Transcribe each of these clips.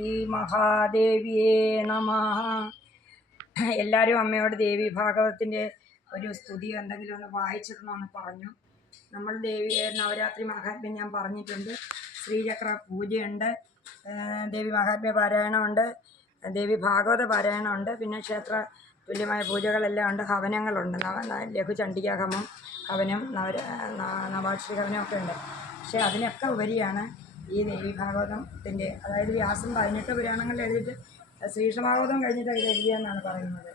ശ്രീ മഹാദേവിയേ നമഃ. എല്ലാവരും അമ്മയോട് ദേവി ഭാഗവതത്തിൻ്റെ ഒരു സ്തുതി എന്തെങ്കിലും ഒന്ന് വായിച്ചിടണമെന്ന് പറഞ്ഞു. നമ്മൾ ദേവി നവരാത്രി മഹാത്മ്യം ഞാൻ പറഞ്ഞിട്ടുണ്ട്. ശ്രീചക്ര പൂജയുണ്ട്, ദേവി മഹാത്മ്യ പാരായണമുണ്ട്, ദേവി ഭാഗവത പാരായണമുണ്ട്, പിന്നെ ക്ഷേത്ര തുല്യമായ പൂജകളെല്ലാം ഉണ്ട്, ഹവനങ്ങളുണ്ട്, ലഘുചണ്ഡികാ ഹവനം, ഹവനം, നവാക്ഷി ഹവനമൊക്കെ ഉണ്ട്. പക്ഷേ അതിനൊക്കെ ഉപരിയാണ് ഈ ദേവി ഭാഗവതത്തിൻ്റെ, അതായത് വ്യാസൻ 18 പുരാണങ്ങളിൽ എഴുതിയിട്ട് ശ്രീകൃഷ്ണഭാഗവതം കഴിഞ്ഞിട്ട് ഇത് എഴുതിയെന്നാണ് പറയുന്നത്.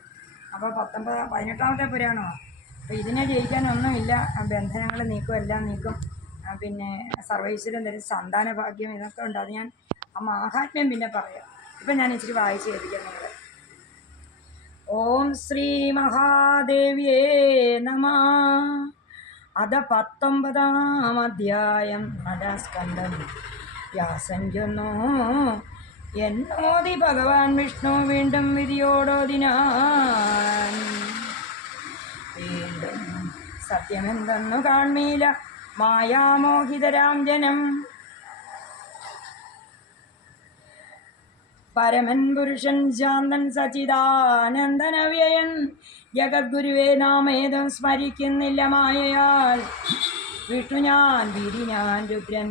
അപ്പോൾ 18ാമത്തെ പുരാണമാണ്. അപ്പോൾ ഇതിനെ ജയിക്കാനൊന്നുമില്ല. ബന്ധനങ്ങൾ നീക്കും, എല്ലാം നീക്കും. പിന്നെ സർവൈശ്വര്യം തരും, സന്താന ഭാഗ്യം, ഇതൊക്കെ ഉണ്ട്. അത് ഞാൻ ആ മാഹാത്മ്യം പിന്നെ പറയാം. ഇപ്പം ഞാൻ ഇച്ചിരി വായിച്ച് കേൾപ്പിക്കാം നിങ്ങൾ. ഓം ശ്രീ മഹാദേവിയേ നമഃ. അത 19ാം അധ്യായം സ്കന്ധം. വ്യാസൻ ചൊന്നു, എന്നോതി ഭഗവാൻ വിഷ്ണു വീണ്ടും വിധിയോടോതിനാൻ. വീണ്ടും സത്യമെന്തെന്നു കാൺമീല മായാമോഹിതരാം ജനം. പരമൻ പുരുഷൻ ശാന്തൻ സച്ചിദാനന്ദനവ്യയൻ ജഗദ്ഗുരുവേ നാമേതും സ്മരിക്കുന്നില്ല മായയാൽ. വിഷ്ണു ഞാൻ, വിധി ഞാൻ, രുദ്രൻ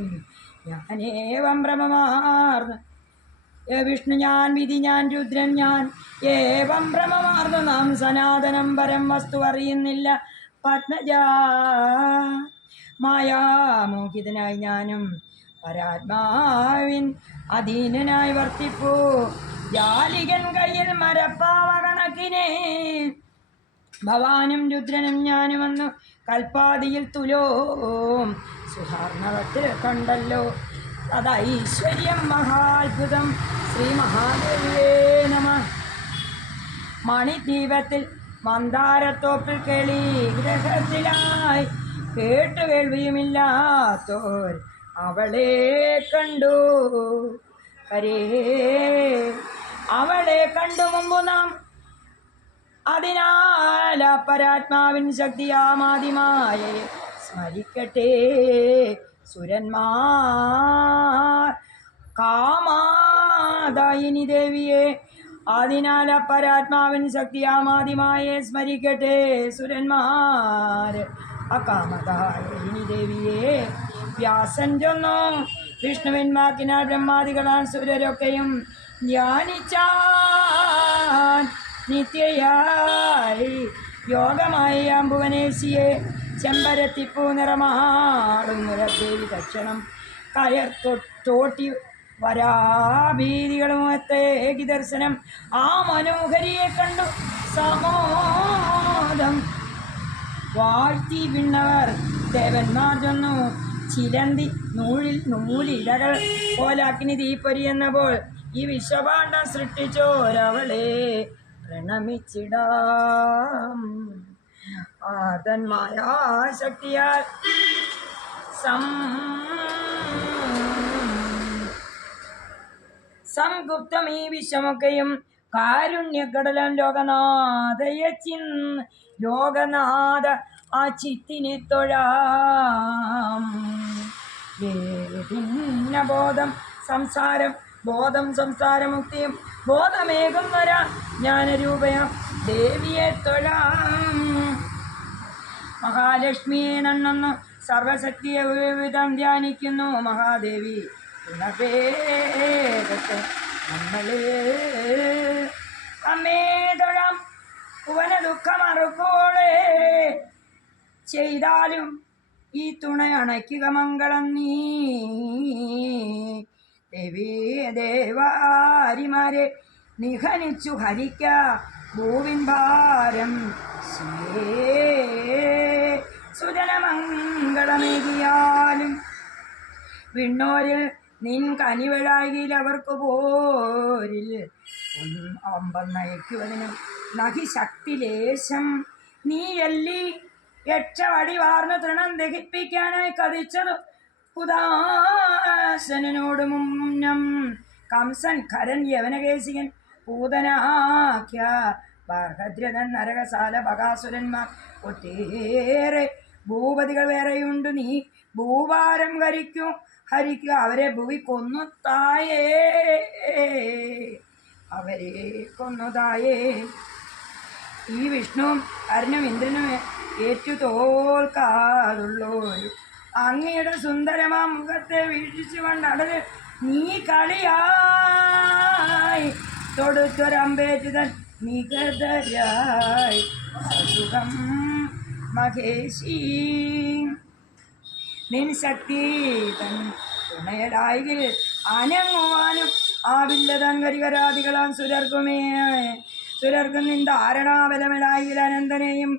ഞാനേവം ഭ്രമമാർന്നു. വിഷ്ണു ഞാൻ, വിധി ഞാൻ, രുദ്രൻ ഞാൻ ഏവം ഭ്രമമാർന്നു. നാം സനാതനം പരം വസ്തു അറിയുന്നില്ല പത്മജ. മായാമോഹിതനായി ഞാനും പരാത്മാവിൻ അധീനനായി വർത്തിപ്പൂ. ജാലികൻ കയ്യിൽ മരപ്പാവ കണക്കിനെ ഭവാനും രുദ്രനും ഞാനുമെന്നു കൽപ്പാതിയിൽ തുലോം സുധാർണവത്തിൽ കണ്ടല്ലോ. അതൈശ്വര്യം മഹാത്ഭുതം. ശ്രീ മഹാദേവിയേ നമഃ. മണിദ്വീപത്തിൽ മന്ദാരത്തോപ്പിൽ കേളി ഗ്രഹത്തിലായി കേട്ടുകേൾവിയുമില്ലാത്തോർ അവളെ കണ്ടു. ഹരേ, അവളെ കണ്ടു മുമ്പു നാം. അതിനാൽ പരാത്മാവിൻ ശക്തിയാമാദിമായ സ്മരിക്കട്ടെ സുരന്മാർ. കാമാദായിനി ദേവിയെ, അതിനാൽ പരാത്മാവിൻ ശക്തിയാമാദിമായ സ്മരിക്കട്ടെ സുരന്മാർ. അകാമദായിനി ദേവിയെ വ്യാസൻ ചൊന്നു, വിഷ്ണുവിൻ വാക്കിനാൽ ബ്രഹ്മാദികളാൻ സുരരൊക്കെയും ധ്യാനിച്ചാൻ നിത്യയായി യോഗമായി അമ്പുവനേശിയെ. ചെമ്പരത്തിപ്പൂ നിറമാടുന്നൊരദേവി തക്ഷണം കയർത്തോട്ടി വരാഭീതികളുമത്തേകി ദർശനം. ആ മനോഹരിയെ കണ്ടു സമോദം വാഴ്ത്തി വിണ്ണവർ ദേവന്മാർ ചൊന്നു. ചിലന്തി നൂലിഴകൾ പോലാക്കിനി തീപ്പൊരി എന്നപ്പോൾ ഈ വിശ്വഭാണ്ഡം സൃഷ്ടിച്ചോരവളെ പ്രണമിച്ചിടാം. ആർദ്രന്മായാശക്തിയാൽ സംഗുപ്തം ഈ വിശ്വമൊക്കെയും കാരുണ്യകടലം ലോകനാഥ ആ ചിത്തിനെ തൊഴാം. വേദിന്ന ബോധം സംസാരം, ബോധം സംസാരമുക്തിയും ബോധമേകുന്നൊരാ ജ്ഞാനരൂപയാം ദേവിയെ തൊഴാം. മഹാലക്ഷ്മിയെ നന്നൊന്നു സർവശക്തിയെ വിവിധം ധ്യാനിക്കുന്നു മഹാദേവി. ഗുണഭേദത്തെ നമ്മളെ അമ്മേ തൊഴാം. ഭുവന ദുഃഖമറുക്കോളെ ചെയ്താലും ഈ തുണയണയ്ക്കുക മംഗളം നീ. ദേവീ ദേവാരിമാരെ നിഹനിച്ചു ഹരിക്ക ഭൂവിൻ ഭാരം. സുജനമംഗളമേകിയാലും വിണ്ണോരിൽ നിൻ കനിവിളാകിൽ അവർക്ക് പോരിൽ അമ്പം നയിക്കുവതിനും നഹി ശക്തിലേശം. നീയല്ലി യക്ഷവടി വാർന്ന് തൃണം ദഹിപ്പിക്കാനായി കതിച്ചതു കുദാശനോട് മുന്നം. കംസൻ ഖരൻ യവനകേശികൻ പൂതനാഖ്യ ബർഹദ്രഥൻ നരകസാല ബകാസുരന്മാർ ഒട്ടേറെ ഭൂപതികൾ വേറെയുണ്ട്. നീ ഭൂഭാരം ഹരിക്കുക അവരെ ഭുവി കൊന്നു തായേ. അവരെ കൊന്നതായേ. ഈ വിഷ്ണുവും അരനും ഇന്ദ്രനും ഏറ്റു തോൽക്കാതുള്ളോരു അങ്ങയുടെ സുന്ദരമാം മുഖത്തെ വീക്ഷിച്ചു കൊണ്ടടല് നീ കളിയായി തൊടുത്തൊരമ്പേറ്റുതൻ നിഗതരായി സുഖം മഹേശി. നിൻ ശക്തി തൻ തുണയടായിൽ അനങ്ങുവാനും ആവില്ലതൻ കരികരാദികളാം സുരർക്കും നിന്ധാരണാബലമിടായിൽ അനന്തനെയും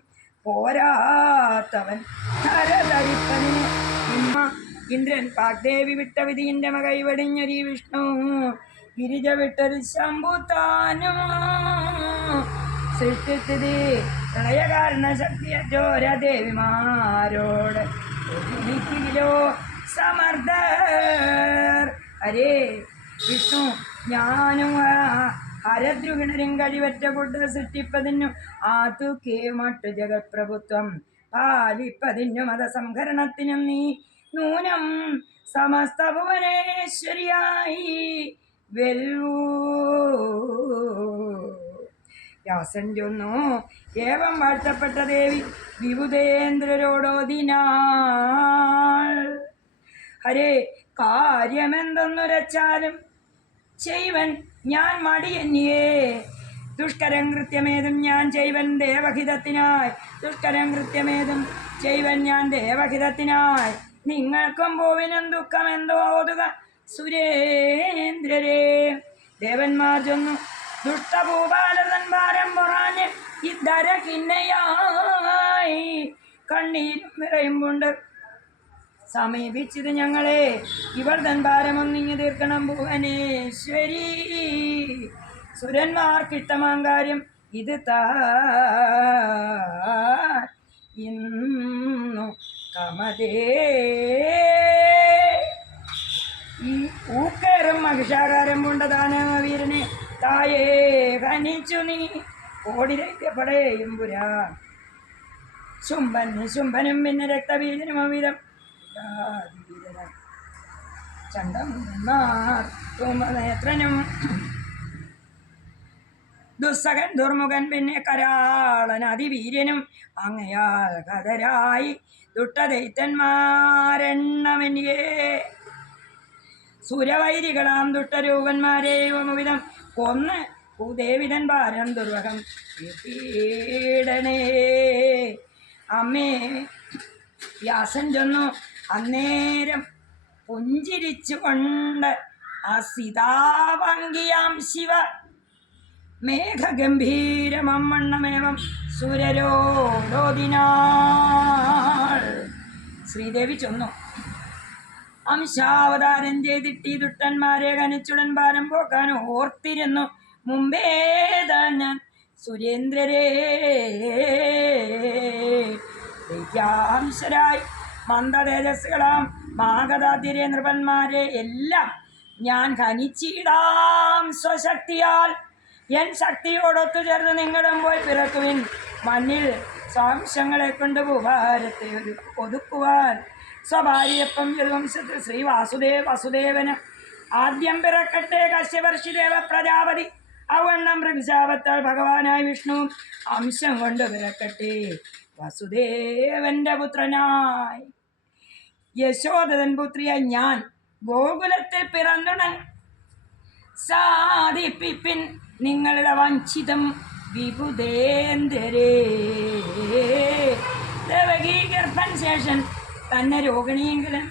പോരാത്തവൻ ഹരധരിപ്പതിന് ഇന്ദ്രൻ പാഗ്ദേവി വിട്ട വിധിന്റെ മകൈ വെടിഞ്ഞൊരീ വിഷ്ണു ഗിരിജ വിട്ടൊരു ശംഭുത്താനും സൃഷ്ടിസ്ഥിതി പ്രളയകാരണ ശക്തിയ ചോരദേവിമാരോട് എനിക്കിലോ സമർത്ഥർ. അരേ വിഷ്ണു, ഞാനും ഹരദ്രുഗിണരും കഴിവറ്റ കൂട്ട സൃഷ്ടിപ്പതിനും ആതുക്കേ മട്ടു ജഗത്പ്രഭുത്വം പാലിപ്പതിനു മതസംഹരണത്തിനും നീ നൂനം സമസ്ത ഭുവനേശ്വരിയായി വെല്ലൂ. വ്യാസൻ ചൊന്നു, ഏവം വാഴ്ത്തപ്പെട്ട ദേവി വിബുധേന്ദ്രരോടോദിനാൾ. ഹരേ, കാര്യമെന്തൊന്നുരച്ചാലും ചെയ്വൻ ഞാൻ മടിയന്യേ. ദുഷ്കരം കൃത്യമേതും ഞാൻ ചെയ്വൻ ദേവഹിതത്തിനായി. ദുഷ്കരം കൃത്യമേതും ചെയ്വൻ ഞാൻ ദേവഹിതത്തിനായി. നിങ്ങൾക്കും പോവിനും ദുഃഖമെന്തോതുക സുരേന്ദ്രരെ. ദേവന്മാർ ചൊന്നു, ദുഷ്ടഭൂപാലതൻ ഭാരം പൊറാഞ്ഞ് ഇദ്ധര കിന്നയായി കണ്ണീരും വിറയുമ്പുണ്ട് സമീപിച്ചത് ഞങ്ങളെ. ഇവൾ തൻ ഭാരമൊന്നിങ്ങു തീർക്കണം ഭുവനേശ്വരി. സുരന്മാർക്കിഷ്ടമാം കാര്യം ഇത് ഇന്നു കമതേ. ഈ ഊക്കേറും മഹിഷാകാരം കൊണ്ട ദാനവീരനെ തായേ ഹനിച്ചു നീ ഓടിരയ്ക്കപ്പെടേയും പുരാ. ശുംഭനും പിന്നെ രക്തബീജനും അവിധം ചണ്ടമുന്നേത്രനും ദുസ്സകൻ ദുർമുഖൻ പിന്നെ കരാളൻ അതിവീര്യനും അങ്ങയാൽ കതരായി ദുഷ്ടദൈത്യന്മാരെണ്ണമെനിയേ. സുരവൈരികളാം ദുഷ്ടരൂപന്മാരെയും വിധം കൊന്ന് ഭൂദേവിതൻ ഭാരം ദുർവഹം കിട്ടീടണേ. അമ്മേ, വ്യാസൻ ചൊന്നു, അന്നേരം പുഞ്ചിരിച്ചുകൊണ്ട് അസിതാഭംഗിയാം ശിവ മേഘഗംഭീരമവണ്ണമേവം സുരരോടോദിനാൾ. ശ്രീദേവി ചൊന്നു, അംശാവതാരം ചെയ്തിട്ട് ഈ ദുഷ്ടന്മാരെ കനിച്ചുടൻ ഭാരം പോക്കാൻ ഓർത്തിരുന്നു മുമ്പേതാൻ ഞാൻ സുരേന്ദ്രരെ. ദൈത്യാംശരായി മന്ദതേജസ്സുകളാം മാഗധാതിരെ നൃപന്മാരെ എല്ലാം ഞാൻ ഖനിച്ചിടാം സ്വശക്തിയാൽ. എൻ ശക്തിയോടൊത്തു ചേർന്ന് നിങ്ങളും പോയി പിറക്കുവിൻ. മണ്ണിൽ സ്വാംശങ്ങളെ കൊണ്ട് ഭൂഭാരത്തെ ഒതുക്കുവാൻ സ്വഭാര്യപ്പം യദുവംശത്തിൽ ശ്രീ വസുദേവന് ആദ്യം പിറക്കട്ടെ കശ്യപർഷിദേവ പ്രജാപതി. അവണ്ണം പ്രജാപത്താൽ ഭഗവാനായ വിഷ്ണു അംശം കൊണ്ട് പിറക്കട്ടെ വസുദേവന്റെ പുത്രനായി. യശോദൻ പുത്രിയായി ഞാൻ ഗോകുലത്തിൽ പിറന്നുടൻ സാധിപ്പിപ്പിൻ നിങ്ങളുടെ വഞ്ചിതം വിബുധേന്ദ്രരേ. ദേവകീ ഗർഭൻ ശേഷൻ തന്നെ രോഹിണിയെങ്കിലും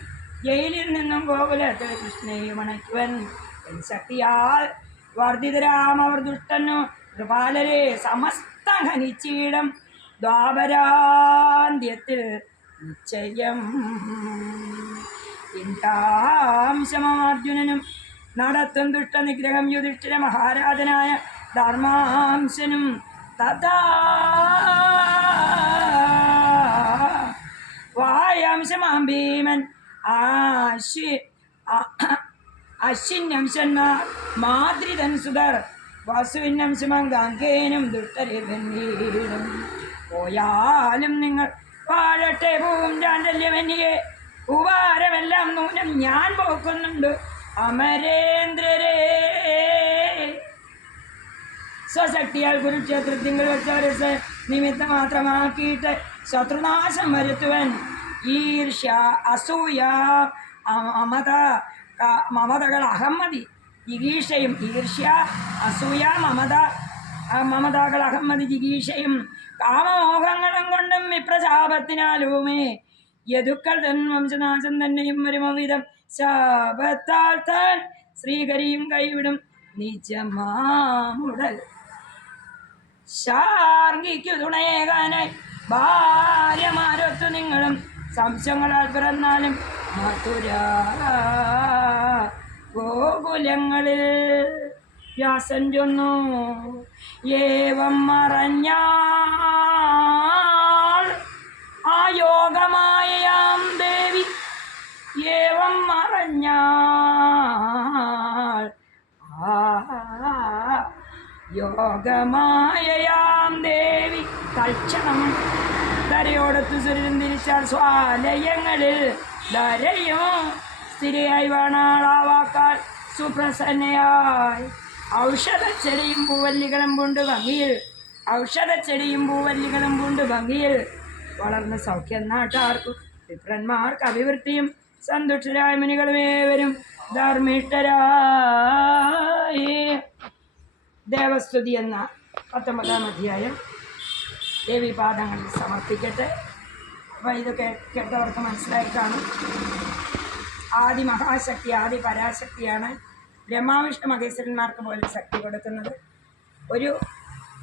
ജയിലിൽ നിന്നും ഗോകുലത്തിൽ കൃഷ്ണയും അണയ്ക്കുവൻ ശക്തിയാൽ വർദ്ധിതരാമവർ ദുഷ്ടനു കൃപാലരെ സമസ്ത ഖനിച്ചീടം ദ്വാപരാന്ത്യത്തിൽ നിശ്ചയം. ഇന്ദ്രാംശമാർജുനനും നടത്തും ദുഷ്ടനിഗ്രഹം യുധിഷ്ഠിര മഹാരാജനായ ധർമാംശനും തഥാ വായാംശമാം ഭീമൻ അശ്വിന്യംശന്മാർ മാതൃതൻ സുധർ വസുവിനംശമാം ഗംഗേനും ദുഷ്ടരിവീടും. പോയാലും നിങ്ങൾ വാഴട്ടെ പൂവും ചാണ്ടല്യമെന്നിയെ ഉപകാരമെല്ലാം നൂനം ഞാൻ പോക്കുന്നുണ്ട് അമരേന്ദ്രരേ. സ്വശക്തിയാൽ കുരുക്ഷേത്രത്തിങ്കിൽ വെച്ചവരസ് നിമിത്തം മാത്രമാക്കിയിട്ട് ശത്രുനാശം വരുത്തുവൻ. ഈർഷ്യ, അസൂയ, മമതകൾ, അഹമ്മതി, ജിഗീഷയും, ഈർഷ്യ, അസൂയ, മമതകൾ, അഹമ്മതി, ജിഗീഷയും, കാമമോഹങ്ങളും കൊണ്ടും വിപ്രശാപത്തിനാലുമേ യദുക്കൾ തൻ വംശനാശം തന്നെയും വരുമവിധം ശാപത്താൽ താൻ ശ്രീകരിയും കൈവിടും നിജമാമുടൽ. ശാർഗിക്കു തുണയേകാനായി ഭാര്യമാരൊത്തു നിങ്ങളും സംശയങ്ങളാൽ പിറന്നാലും മധുര ഗോകുലങ്ങളിൽ. വ്യാസൻ ചൊന്നു, ഏവം മറഞ്ഞാൾ ആ യോഗമായയാം ദേവി, ഏവം മറഞ്ഞാൾ ആ യോഗമായയാം ദേവി. തൽക്ഷണം ധരയോടൊത്തു സുരൻ തിരിച്ചാൽ സ്വാലയങ്ങളിൽ ധരയും സ്ഥിരയായി വാണാളാവാക്കാൽ സുപ്രസന്നയായി. ഔഷധച്ചെടിയും പൂവല്ലികളും പൂണ്ട് ഭംഗിയിൽ, ഔഷധച്ചെടിയും പൂവല്ലികളും പൂണ്ട് ഭംഗിയിൽ വളർന്ന സൗഖ്യം നാട്ടാർക്കും വിപ്രന്മാർക്ക് അഭിവൃദ്ധിയും സന്തുഷ്ടരായ മുനികളുമേവരും ധർമ്മിഷ്ഠരായി. ദേവസ്തുതി എന്ന 19-ാം അധ്യായം ദേവീപാദങ്ങളിൽ സമർപ്പിക്കട്ടെ. അപ്പോൾ ഇതൊക്കെ കേട്ടവർക്ക് മനസ്സിലായി കാണും. ആദി മഹാശക്തി, ആദി പരാശക്തിയാണ് ബ്രഹ്മാവിഷ്ണു മഹേശ്വരന്മാർക്ക് പോലും ശക്തി കൊടുക്കുന്നത്. ഒരു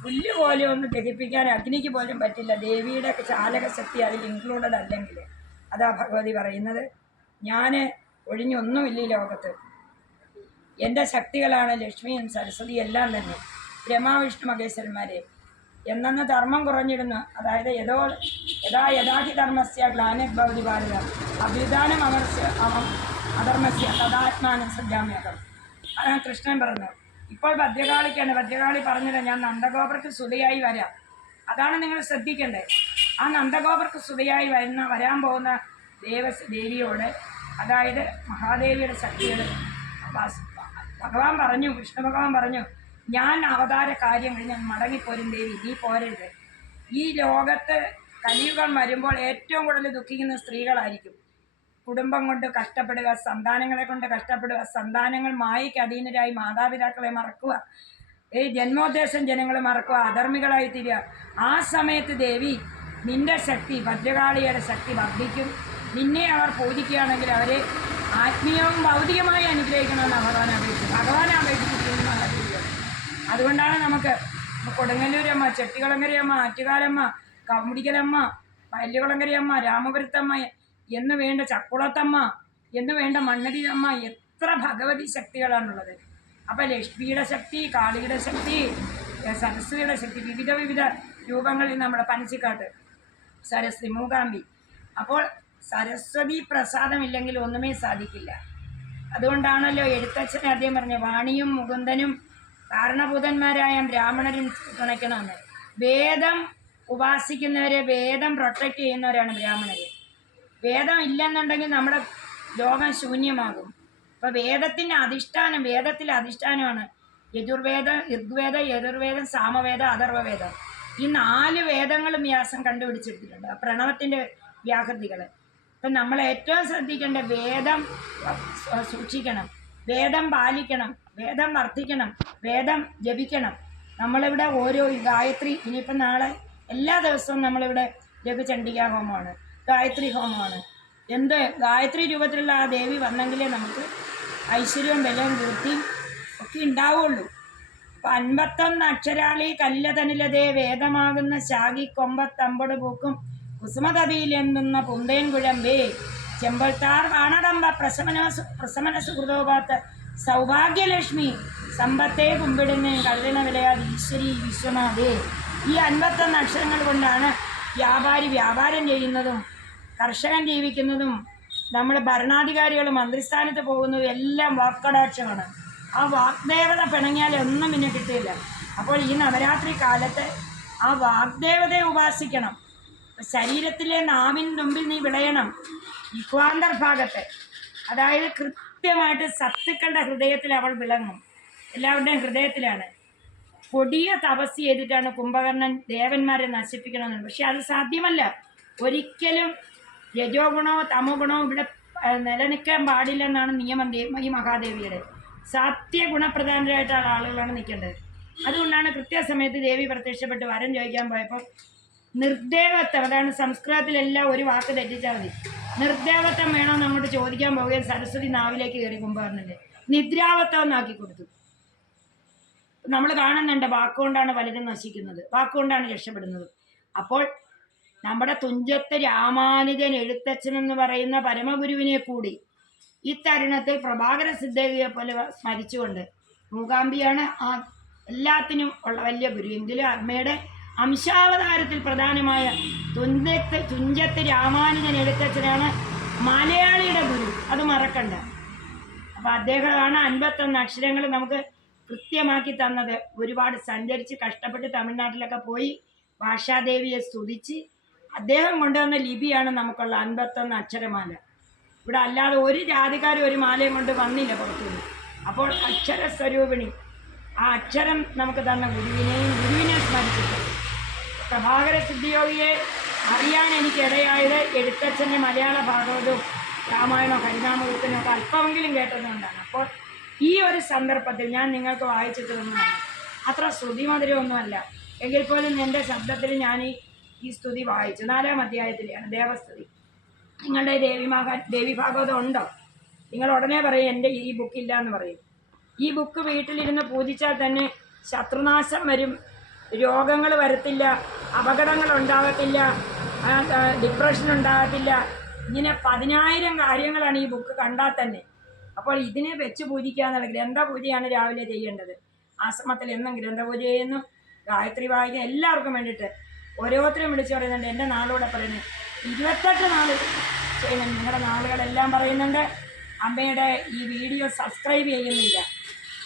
പുല്ല് പോലും ഒന്ന് ദഹിപ്പിക്കാൻ അഗ്നിക്ക് പോലും പറ്റില്ല. ദേവിയുടെ ചാലക ശക്തി അതിൽ ഇൻക്ലൂഡഡ് അല്ലെങ്കിൽ. അതാ ഭഗവതി പറയുന്നത്, ഞാൻ ഒഴിഞ്ഞൊന്നുമില്ല ഈ ലോകത്ത്. എൻ്റെ ശക്തികളാണ് ലക്ഷ്മിയും സരസ്വതി എല്ലാം തന്നെ, ബ്രഹ്മാവിഷ്ണു മഹേശ്വരന്മാരെ. എന്നെന്ന് ധർമ്മം കുറഞ്ഞിരുന്നു. അതായത് യഥാഹി ധർമ്മസ്യ ഗ്ലാനിർഭവതി ഭാരത അഭ്യുദാനം അധർമ്മസ്യ തഥാത്മാനം സജ്ജാമ്യകം. അതാണ് കൃഷ്ണൻ പറഞ്ഞത്. ഇപ്പോൾ ഭദ്രകാളിക്കാണ്. ഭദ്രകാളി പറഞ്ഞത്, ഞാൻ നന്ദഗോപർക്ക് സ്തുതിയായി വരാം. അതാണ് നിങ്ങൾ ശ്രദ്ധിക്കേണ്ടത്. ആ നന്ദഗോപർക്ക് സ്തുതിയായി വരാൻ പോകുന്ന ദേവിയോട്, അതായത് മഹാദേവിയുടെ ശക്തിയോട് ഭഗവാൻ പറഞ്ഞു, വിഷ്ണു ഭഗവാൻ പറഞ്ഞു, ഞാൻ അവതാര കാര്യം കഴിഞ്ഞ് മടങ്ങിപ്പോരും ദേവി, നീ പോരരുത്. ഈ ലോകത്ത് കലിയുഗം വരുമ്പോൾ ഏറ്റവും കൂടുതൽ ദുഃഖിക്കുന്ന സ്ത്രീകളായിരിക്കും. കുടുംബം കൊണ്ട് കഷ്ടപ്പെടുക, സന്താനങ്ങളെ കൊണ്ട് കഷ്ടപ്പെടുക, സന്താനങ്ങൾ മായയ്ക്ക് അധീനരായി മാതാപിതാക്കളെ മറക്കുക, ജന്മോദ്ദേശം ജനങ്ങളെ മറക്കുക, അധർമ്മികളായി തീരുക. ആ സമയത്ത് ദേവി നിന്റെ ശക്തി, ഭദ്രകാളിയുടെ ശക്തി വർദ്ധിക്കും. നിന്നെ അവർ പൂജിക്കുകയാണെങ്കിൽ അവരെ ആത്മീയവും ഭൗതികമായി അനുഗ്രഹിക്കണമെന്ന് ഭഗവാനെ അപേക്ഷിച്ചിരിക്കുന്ന. അതുകൊണ്ടാണ് നമുക്ക് കൊടുങ്ങല്ലൂരമ്മ, ചെട്ടികുളങ്ങരയമ്മ, ആറ്റുകാലമ്മ, കമുടിക്കലമ്മ, വല്യകുളങ്ങരയമ്മ, രാമപുരത്തമ്മ എന്ന് വേണ്ട, ചക്കുളത്തമ്മ എന്ന് വേണ്ട, മണ്ണടിയമ്മ, എത്ര ഭഗവതി ശക്തികളാണുള്ളത്. അപ്പം ലക്ഷ്മിയുടെ ശക്തി, കാളിയുടെ ശക്തി, സരസ്വതിയുടെ ശക്തി, വിവിധ രൂപങ്ങളിൽ നമ്മുടെ പനച്ചിക്കാട്ട് സരസ്വതി, മൂകാംബി. അപ്പോൾ സരസ്വതി പ്രസാദമില്ലെങ്കിൽ ഒന്നുമേ സാധിക്കില്ല. അതുകൊണ്ടാണല്ലോ എഴുത്തച്ഛൻ ആദ്യം പറഞ്ഞ വാണിയും മുകുന്ദനും കാരണഭൂതന്മാരായ ബ്രാഹ്മണരും തുണയ്ക്കണമെന്ന്. വേദം ഉപാസിക്കുന്നവരെ, വേദം പ്രൊട്ടക്റ്റ് ചെയ്യുന്നവരാണ് ബ്രാഹ്മണർ. വേദം ഇല്ലെന്നുണ്ടെങ്കിൽ നമ്മുടെ ലോകം ശൂന്യമാകും. അപ്പോൾ വേദത്തിൻ്റെ അധിഷ്ഠാനം, വേദത്തിലെ അധിഷ്ഠാനമാണ് യജുർവേദം, ഋഗ്വേദം, യജുർവേദം, സാമവേദം, അഥർവവേദം. ഈ 4 വേദങ്ങളും വ്യാസം കണ്ടുപിടിച്ചെടുത്തിട്ടുണ്ട്, പ്രണവത്തിൻ്റെ വ്യാഹൃതികൾ. അപ്പം നമ്മൾ ഏറ്റവും ശ്രദ്ധിക്കേണ്ട വേദം സൂക്ഷിക്കണം, വേദം പാലിക്കണം, വേദം വർദ്ധിക്കണം, വേദം ജപിക്കണം. നമ്മളിവിടെ ഓരോ ഗായത്രി, ഇനിയിപ്പം നാളെ എല്ലാ ദിവസവും നമ്മളിവിടെ ജപചണ്ഡികാ ഹോമമാണ്, ഗായത്രി ഹോമമാണ്. എന്ത് ഗായത്രി രൂപത്തിലുള്ള ആ ദേവി വന്നെങ്കിലേ നമുക്ക് ഐശ്വര്യവും ബലവും വൃത്തിയും ഒക്കെ ഉണ്ടാവുള്ളൂ. അപ്പം 51 അക്ഷരാളി കല്ലതനിലതേ വേദമാകുന്ന ശാഖി കൊമ്പത്തമ്പട് പൂക്കും കുസുമതതിയിലെന്തുന്ന പുന്തേൻ കുഴമ്പേ ചെമ്പൾത്താർ കാണടമ്പ പ്രശമന സുഹൃതോപാത്ത് സൗഭാഗ്യലക്ഷ്മി സമ്പത്തെ കുമ്പിടുന്ന കഴുതണ വിലയാത് ഈശ്വരി വിശ്വനാഥേ. ഈ 51 അക്ഷരങ്ങൾ കൊണ്ടാണ് വ്യാപാരം ചെയ്യുന്നതും കർഷകൻ ജീവിക്കുന്നതും നമ്മൾ ഭരണാധികാരികൾ മന്ത്രിസ്ഥാനത്ത് പോകുന്നതും എല്ലാം വാക്കടാക്ഷമാണ്. ആ വാഗ്ദേവത പിണങ്ങിയാൽ ഒന്നും പിന്നെ കിട്ടില്ല. അപ്പോൾ ഈ നവരാത്രി കാലത്ത് ആ വാഗ്ദേവതയെ ഉപാസിക്കണം. ശരീരത്തിലെ നാവിന് മുമ്പിൽ നീ വിളയണം, ഇക്വാന്തർഭാഗത്ത്, അതായത് കൃത്യമായിട്ട് സത്തുക്കളുടെ ഹൃദയത്തിൽ അവൾ വിളങ്ങും. എല്ലാവരുടെയും ഹൃദയത്തിലാണ്. കൊടിയ തപസ് ചെയ്തിട്ടാണ് കുംഭകർണൻ ദേവന്മാരെ നശിപ്പിക്കണമെന്ന്. പക്ഷെ അത് സാധ്യമല്ല. ഒരിക്കലും രജോ ഗുണമോ തമോ ഗുണമോ ഇവിടെ നിലനിൽക്കാൻ പാടില്ലെന്നാണ് നിയമം ഈ മഹാദേവിയുടെ. സത്യഗുണപ്രധാനരായിട്ടുള്ള ആളുകളാണ് നിൽക്കേണ്ടത്. അതുകൊണ്ടാണ് കൃത്യസമയത്ത് ദേവി പ്രത്യക്ഷപ്പെട്ട് വരം ചോദിക്കാൻ പോയപ്പോൾ നിർദ്ദേവത്വം, അതാണ് സംസ്കൃതത്തിലെല്ലാം ഒരു വാക്ക് തെറ്റിച്ചാൽ മതി. നിർദ്ദേവത്വം വേണമെന്ന് അങ്ങോട്ട് ചോദിക്കാൻ പോവുകയും സരസ്വതി നാവിലേക്ക് കയറി കുംഭകർണൻ്റെ നിദ്രാവത്വം എന്നാക്കി കൊടുത്തു. നമ്മൾ കാണുന്നുണ്ട്, വാക്കുകൊണ്ടാണ് പലരും നശിക്കുന്നത്, വാക്കുകൊണ്ടാണ് രക്ഷപ്പെടുന്നത്. അപ്പോൾ നമ്മുടെ തുഞ്ചത്ത് രാമാനുജൻ എഴുത്തച്ഛൻ എന്ന് പറയുന്ന പരമഗുരുവിനെ കൂടി ഈ തരുണത്തിൽ പ്രഭാകര സിദ്ധേവിയെ പോലെ സ്മരിച്ചുകൊണ്ട്, മൂകാംബിയാണ് ആ എല്ലാത്തിനും ഉള്ള വലിയ ഗുരു. എങ്കിലും അമ്മയുടെ അംശാവതാരത്തിൽ പ്രധാനമായ തുഞ്ചത്ത് രാമാനുജൻ എഴുത്തച്ഛനാണ് മലയാളിയുടെ ഗുരു, അത് മറക്കണ്ട. അപ്പം അദ്ദേഹമാണ് 51 അക്ഷരങ്ങൾ നമുക്ക് കൃത്യമാക്കി തന്നത്. ഒരുപാട് സഞ്ചരിച്ച് കഷ്ടപ്പെട്ട് തമിഴ്നാട്ടിലൊക്കെ പോയി ഭാഷാദേവിയെ സ്തുതിച്ച് അദ്ദേഹം കൊണ്ടുവന്ന ലിപിയാണ് നമുക്കുള്ള 51 അക്ഷരമാല. ഇവിടെ അല്ലാതെ ഒരു ജാതിക്കാരും ഒരു മാലയും കൊണ്ട് വന്നില്ല പുറത്തുനിന്ന്. അപ്പോൾ അക്ഷരസ്വരൂപിണി, ആ അക്ഷരം നമുക്ക് തന്ന ഗുരുവിനെ സ്മരിച്ചിട്ട് പ്രഭാകര സിദ്ധിയോഗിയെ അറിയാൻ എനിക്കിടയായത് എഴുത്തച്ഛൻ്റെ മലയാള ഭാഗവതവും രാമായണോ ഹരിനാമകീർത്തനോ ഒക്കെ അല്പമെങ്കിലും കേട്ടതുകൊണ്ടാണ്. അപ്പോൾ ഈ ഒരു സന്ദർഭത്തിൽ ഞാൻ നിങ്ങൾക്ക് വായിച്ചു തരുന്നതാണ്. അത്ര ശ്രുതിമധുരമൊന്നുമല്ല, എങ്കിൽ പോലും എൻ്റെ ശബ്ദത്തിൽ ഞാൻ ഈ സ്തുതി വായിച്ചു. 4-ാം അധ്യായത്തിലെയാണ് ദേവസ്തുതി. നിങ്ങളുടെ ദേവി ഭാഗവതം ഉണ്ടോ? നിങ്ങൾ ഉടനെ പറയും എൻ്റെ ഈ ബുക്കില്ല എന്ന് പറയും. ഈ ബുക്ക് വീട്ടിലിരുന്ന് പൂജിച്ചാൽ തന്നെ ശത്രുനാശം വരും, രോഗങ്ങൾ വരത്തില്ല, അപകടങ്ങൾ ഉണ്ടാകത്തില്ല, ഡിപ്രഷൻ ഉണ്ടാകത്തില്ല. ഇങ്ങനെ 10,000 കാര്യങ്ങളാണ് ഈ ബുക്ക് കണ്ടാൽ തന്നെ. അപ്പോൾ ഇതിനെ വെച്ച് പൂജിക്കാന്നുള്ള ഗ്രന്ഥപൂജയാണ് രാവിലെ ചെയ്യേണ്ടത്. ആശ്രമത്തിൽ എന്നും ഗ്രന്ഥപൂജ ചെയ്യുന്നു, ഗായത്രി വായിക്കുക, എല്ലാവർക്കും വേണ്ടിയിട്ട് ഓരോരുത്തരും വിളിച്ച് പറയുന്നുണ്ട്. എൻ്റെ നാളൂടെ പറയുന്നത് 28 നാൾ ചെയ്യുന്നുണ്ട്. നിങ്ങളുടെ നാളുകളെല്ലാം പറയുന്നുണ്ട്. അമ്മയുടെ ഈ വീഡിയോ സബ്സ്ക്രൈബ് ചെയ്യുന്നില്ല,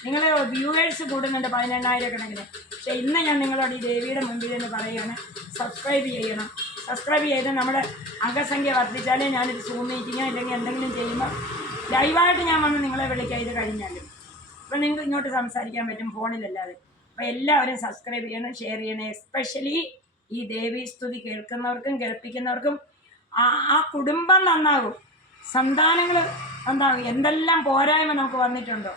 നിങ്ങൾ വ്യൂവേഴ്സ് കൂടുന്നുണ്ട് 18,000 കണക്കിന്. പക്ഷേ ഇന്ന് ഞാൻ നിങ്ങളോട് ഈ ദേവിയുടെ മുമ്പിൽ നിന്ന് പറയുകയാണ്, സബ്സ്ക്രൈബ് ചെയ്യണം. സബ്സ്ക്രൈബ് ചെയ്ത് നമ്മുടെ അംഗസംഖ്യ വർദ്ധിച്ചാലേ ഞാനൊരു സൂം മീറ്റിങ്ങോ അല്ലെങ്കിൽ എന്തെങ്കിലും ചെയ്യുമ്പോൾ ലൈവായിട്ട് ഞാൻ വന്ന് നിങ്ങളെ വിളിക്കാം. ഇത് കഴിഞ്ഞാലും അപ്പോൾ നിങ്ങൾക്ക് ഇങ്ങോട്ട് സംസാരിക്കാൻ പറ്റും, ഫോണിലല്ലാതെ. അപ്പോൾ എല്ലാവരും സബ്സ്ക്രൈബ് ചെയ്യണം, ഷെയർ ചെയ്യണം. എസ്പെഷ്യലി ഈ ദേവീ സ്തുതി കേൾക്കുന്നവർക്കും കേൾപ്പിക്കുന്നവർക്കും ആ കുടുംബം നന്നാകും, സന്താനങ്ങൾ നന്നാകും. എന്തെല്ലാം പോരായ്മ നമുക്ക് വന്നിട്ടുണ്ടോ,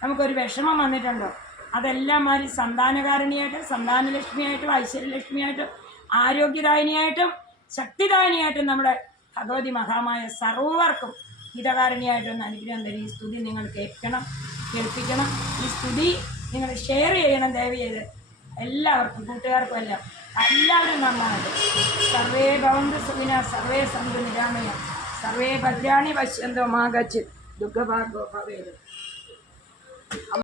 നമുക്കൊരു വിഷമം വന്നിട്ടുണ്ടോ, അതെല്ലാം മാറി സന്താനകാരണിയായിട്ടും സന്താനലക്ഷ്മിയായിട്ടും ഐശ്വര്യലക്ഷ്മിയായിട്ടും ആരോഗ്യദായനിയായിട്ടും ശക്തിദായനിയായിട്ടും നമ്മുടെ ഭഗവതി മഹാമായ സർവർക്കും ഹിതകാരണിയായിട്ടൊന്ന് അനുഗ്രഹം തരും. ഈ സ്തുതി നിങ്ങൾ കേൾപ്പിക്കണം. ഈ സ്തുതി നിങ്ങൾ ഷെയർ ചെയ്യണം ദയവ് ചെയ്ത്. എല്ലാവർക്കും, കൂട്ടുകാർക്കും എല്ലാം എല്ലാവരും നന്നായിട്ട്. സർവേ ഭവന്തു സുഖിനഃ, സർവേ സന്തു നിരാമയാഃ, സർവേ ഭദ്രാണി പശ്യന്തോ മാ കശ്ചിത് ദുഃഖഭാഗ്യോ ഭവേത്.